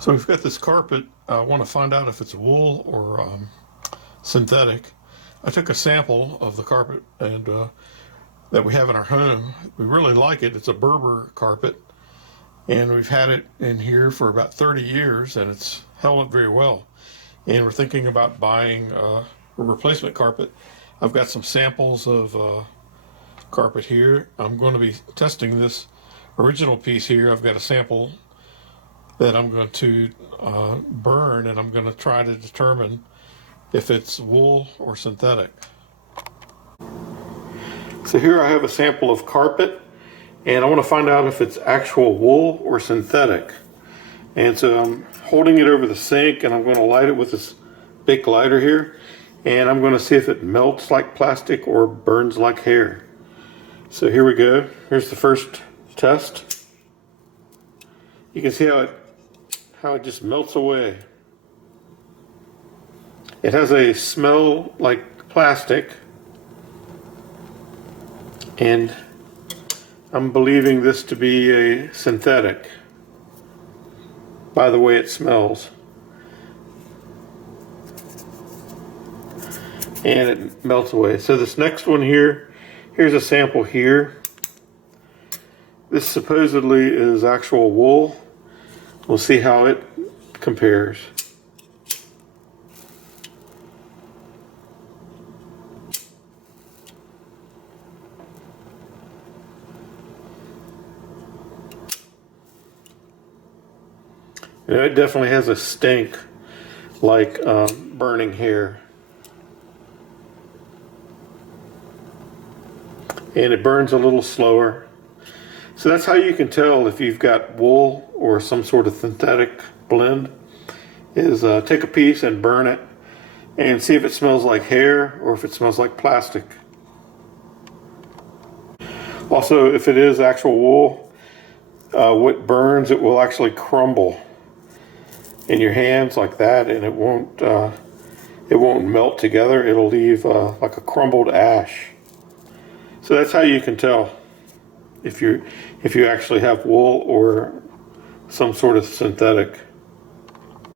So we've got this carpet. I want to find out if it's wool or synthetic. I took a sample of the carpet and that we have in our home. We really like it. It's a Berber carpet, and we've had it in here for about 30 years, and it's held up very well. And we're thinking about buying a replacement carpet. I've got some samples of carpet here. I'm going to be testing this original piece here. I've got a sample that I'm going to burn, and I'm going to try to determine if it's wool or synthetic. So here I have a sample of carpet, and I want to find out if it's actual wool or synthetic. And so I'm holding it over the sink, and I'm going to light it with this big lighter here, and I'm going to see if it melts like plastic or burns like hair. So here we go. Here's the first test. You can see how it just melts away. It has a smell like plastic, and I'm believing this to be a synthetic by the way it smells. And it melts away. So this next one here, here's a sample here. This supposedly is actual wool. We'll see how it compares. It definitely has a stink like burning hair. And it burns a little slower. So that's how you can tell if you've got wool or some sort of synthetic blend, is take a piece and burn it and see if it smells like hair or if it smells like plastic. Also, if it is actual wool, what burns, it will actually crumble in your hands like that, and it won't melt together. It'll leave like a crumbled ash. So that's how you can tell if you actually have wool or some sort of synthetic.